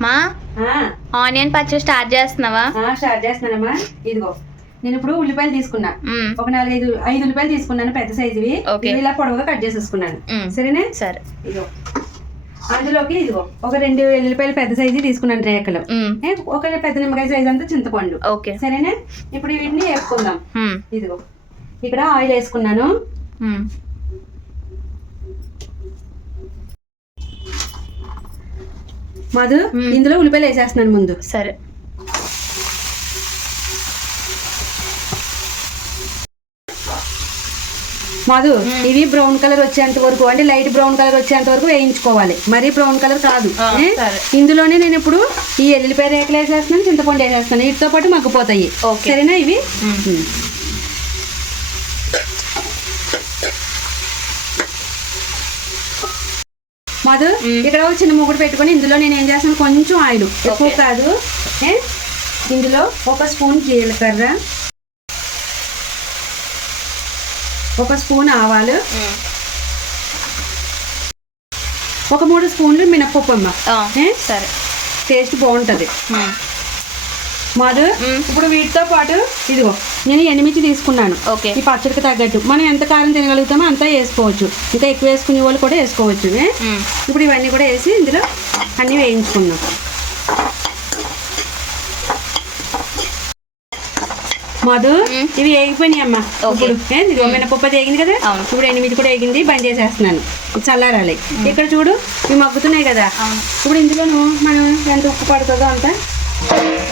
మా? ఆనియన్ పచ్చడి స్టార్ట్ చేస్తున్నావా? స్టార్ట్ చేస్తున్నానమ్మా. ఇదిగో నేను ఇప్పుడు ఉల్లిపాయలు తీసుకున్నా. ఒక నాలుగైదు ఐదు ఉల్లిపాయలు తీసుకున్నాను పెద్ద సైజువి ఇలా పొడవుగా కట్ చేసేసుకున్నాను. సరేనా? సరే. ఇదిగో. అందులోకి ఇదిగో ఒక రెండు ఎల్లిపాయలు పెద్ద సైజు తీసుకున్నాను. ఏ, ఒక పెద్ద నిమ్మకాయ సైజు అంతా చింతపండు. ఓకే. సరేనా? ఇప్పుడు వీటిని వేసుకుందాం. ఇదిగో ఇక్కడ ఆయిల్ వేసుకున్నాను. మధు. ఇందులో ఉల్లిపాయలు వేసేస్తున్నాను ముందు. సరే. మధు. ఇవి బ్రౌన్ కలర్ వచ్చేంత వరకు అంటే లైట్ బ్రౌన్ కలర్ వచ్చేంత వరకు వేయించుకోవాలి. మరీ బ్రౌన్ కలర్ కాదు. ఇందులోనే నేను ఇప్పుడు ఈ ఎల్లిపాయ రేకలు వేసేస్తున్నాను చింతపండు వేసేస్తాను వీటితో పాటు మగ్గిపోతాయి. సరేనా ఇవి? మధు. ఇక్కడ చిన్న ముగ్గురు పెట్టుకొని ఇందులో నేను ఏం చేస్తాను కొంచెం ఆయిల్ ఎక్కువ. కాదు? ఇందులో ఒక స్పూన్ జీలకర్ర ఒక స్పూన్ ఆవాలు. ఒక మూడు స్పూన్లు మినప్పప్పు అమ్మ? సరే టేస్ట్ బాగుంటది. మధు. ఇప్పుడు వీటితో పాటు ఇదిగో నేను ఎండుమిర్చి తీసుకున్నాను. ఓకే. ఈ పచ్చడికి తగ్గట్టు. మనం ఎంత కారం తినగలుగుతామో అంతా వేసుకోవచ్చు. ఇంకా ఎక్కువ వేసుకునే వాళ్ళు కూడా వేసుకోవచ్చు. ఇప్పుడు ఇవన్నీ కూడా వేసి ఇందులో అన్నీ వేయించుకుందాం. మధు. ఇవి వేగిపోయినాయి అమ్మా. ఇప్పుడు? ఇదిగో మినపప్పు అది వేగింది కదా. ఇప్పుడు ఎనిమిది కూడా వేగింది బంద్ చేసేస్తున్నాను. చల్లారాలి. ఇక్కడ చూడు ఇవి మగ్గుతున్నాయి కదా. ఇప్పుడు ఇందులోను మనం ఎంత ఉప్పు పడుతుందో అంత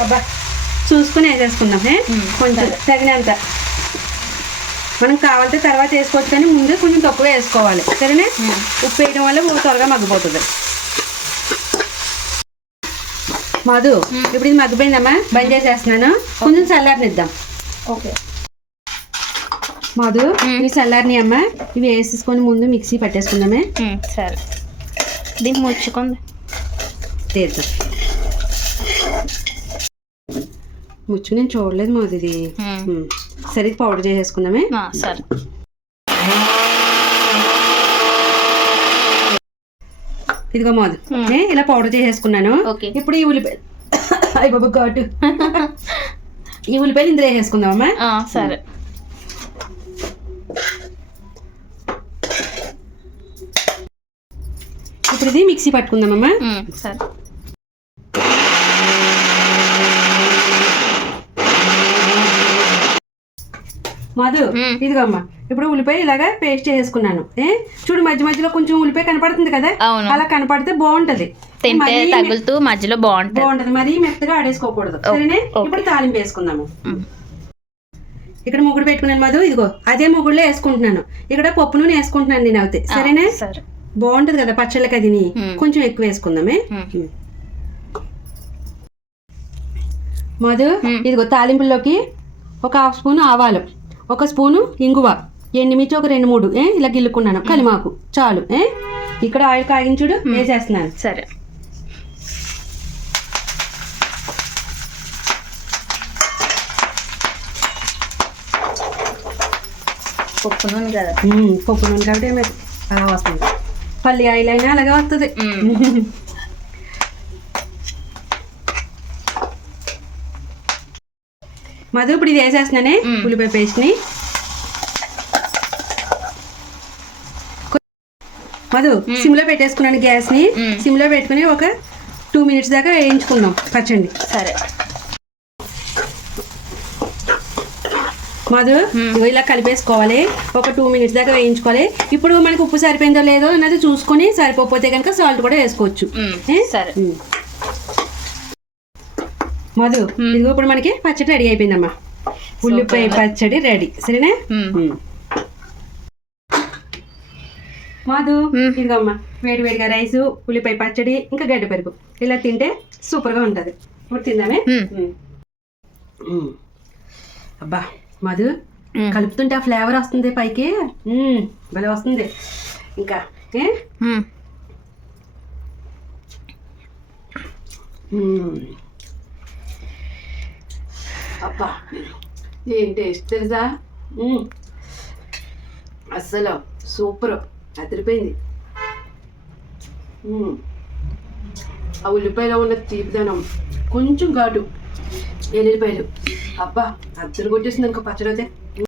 అబ్బా చూసుకుని వేసేసుకుందాం. కొంచెం. తగినంత. మనం కావాలంటే తర్వాత వేసుకోవచ్చు కానీ ముందే కొంచెం తక్కువ వేసుకోవాలి. సరేనే. ఉప్పు వేయడం వల్ల త్వరగా మగ్గిపోతుంది. మధు. ఇప్పుడు ఇది మగ్గిపోయిందమ్మా. బంద్ చేసేస్తున్నాను. కొంచెం చల్లారనిద్దాం. ఓకే. మధు. ఇవి చల్లారని అమ్మా. ఇవి వేసేసుకొని ముందు మిక్సీ పట్టేసుకుందామే. సరే. దీనికి ముచ్చుకుంది తీద్దాం. ముచ్చు నేను చూడలేదు మాది ఇది. సరే ఇది పౌడర్ చేసేసుకుందామే. సరే. ఇదిగో మోదు. ఇలా పౌడర్ చేసేసుకున్నాను. ఇప్పుడు ఈ ఉల్లిపాయ అయ్య బాబు ఘాటు. ఈ ఉల్లిపాయలు ఇందులో వేసేసుకుందామమ్మా ఆ, సరే. ఇప్పుడు ఇది మిక్సీ పట్టుకుందామమ్మా. మ్మ్. సరే. మధు మ్మ్. ఇదిగో అమ్మా ఇప్పుడు ఉల్లిపాయ ఇలాగా పేస్ట్ చేసుకున్నాను. ఏ? చూడు మధ్య మధ్యలో కొంచెం ఉల్లిపాయ కనపడుతుంది కదా? అలా కనపడితే బాగుంటది. తగులుతూ మధ్యలో బాగుంటుంది. బాగుంటది. మరీ మెత్తగా ఆడేసుకోకూడదు. సరేనే. ఇప్పుడు తాలింపు వేసుకుందాము. ఇక్కడ ముగ్గురు పెట్టుకున్నాను మధు ఇదిగో. అదే ముగ్గురులో వేసుకుంటున్నాను. ఇక్కడ పప్పు నూనె వేసుకుంటున్నాను నేను అవుతే సరేనే? సరే. బాగుంటది కదా పచ్చళ్ళకి అది మ్మ్. కొంచెం ఎక్కువ వేసుకుందామే. మధు. ఇదిగో తాలింపుల్లోకి ఒక హాఫ్ స్పూన్ ఆవాలు. ఒక స్పూను ఇంగువ ఎండుమిర్చి ఒక రెండు మూడు ఏ? ఇలా గిల్లుకున్నాను. కలిమాకు చాలు ఏ? ఇక్కడ ఆయిల్ కాగించుడు వేసేస్తున్నాను. సరే. పప్పు నూనె కదా. పప్పు నూనె కాబట్టి వస్తుంది. పల్లి ఆయిల్ అయినా అలాగే వస్తుంది. మధు ఇప్పుడు ఇది వేసేస్తున్నానే. ఉల్లిపాయ పేస్ట్ని. మధు. సిమ్లో పెట్టేసుకున్నాను గ్యాస్ని. సిమ్లో పెట్టుకుని ఒక టూ మినిట్స్ దాకా వేయించుకుందాం. పచ్చండి. సరే. మధు ఇలా కలిపేసుకోవాలి. ఒక టూ మినిట్స్ దాకా వేయించుకోవాలి. ఇప్పుడు మనకి ఉప్పు సరిపోయిందో లేదో అన్నది చూసుకొని సరిపోతే కనుక సాల్ట్ కూడా వేసుకోవచ్చు? సరే. మధు. ఇదిగో ఇప్పుడు మనకి పచ్చడి రెడీ అయిపోయిందమ్మా ఉల్లిపాయ సూపర్. పచ్చడి రెడీ సరేనా. మధు మ్మ్. ఇదిగోమ్మా వేడి వేడిగా రైసు ఉల్లిపాయ పచ్చడి ఇంకా గడ్డ పెరుగు ఇలా తింటే సూపర్గా ఉంటుంది ఇప్పుడు తిందామే. అబ్బా మధు. కలుపుతుంటే ఆ ఫ్లేవర్ వస్తుంది పైకి. భలే వస్తుంది ఇంకా ఏ. అబ్బా ఏం టేస్ట్ తెలుసా? అస్సలు సూపర్. అదిరిపోయింది. ఆ ఉల్లిపాయలో ఉన్న తీపిదనం కొంచెం ఘాటు ఎల్లిపాయలు అబ్బా అద్దరు కొట్టేసింది అనుకో పచ్చడి అయితే